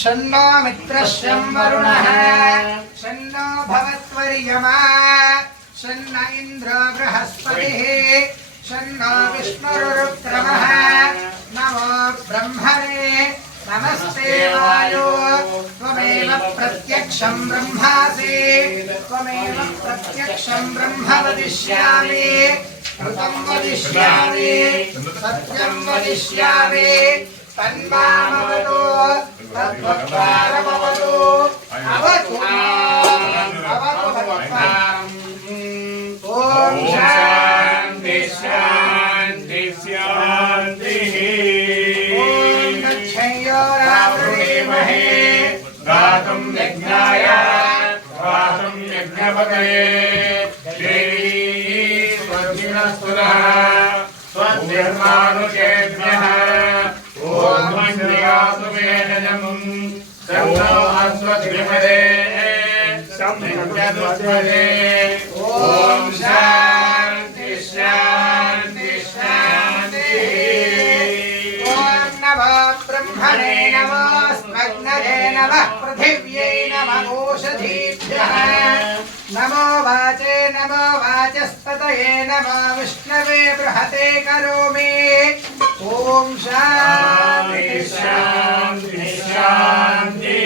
शन्नो मित्रश्यं वरुणः शन्नो भवत्वर्यमा शन्न इन्द्रो बृहस्पतिः शन्नो विष्णुरुक्रमः नमो ब्रह्मणे नमस्ते वायो त्वमेव प्रत्यक्षं ब्रह्मासि त्वमेव प्रत्यक्षं ब्रह्म वदिष्यामि ऋतं वदिष्यामि सत्यं वदिष्यामि तन्मामवतु तद्वक्तारमवतु अवतु अवतु भगवान् ॐ शान्ति शान्ति शान्तिः ॐ तच्छयोरावृणीमहे गातुं यज्ञाय गातुं यज्ञपतये देवी स्वस्तिनस्तुनः स्वस्तिर्मानुषेभ्यः ॐ मन्त्रियासु वेदनम् सन्नो अस्वद्विहरे संयज्ञदुष्पदे ॐ शान्ति शान्ति शान्तिः ॐ नमो ब्रह्मणे नमो स्मग्नये नमः पृथिव्यै नमः ओषधीभ्यः नमो वाचे नमो वाचस्पतये नमो विष्णवे बृहते करोमि ॐ शान्ति शान्ति शान्ति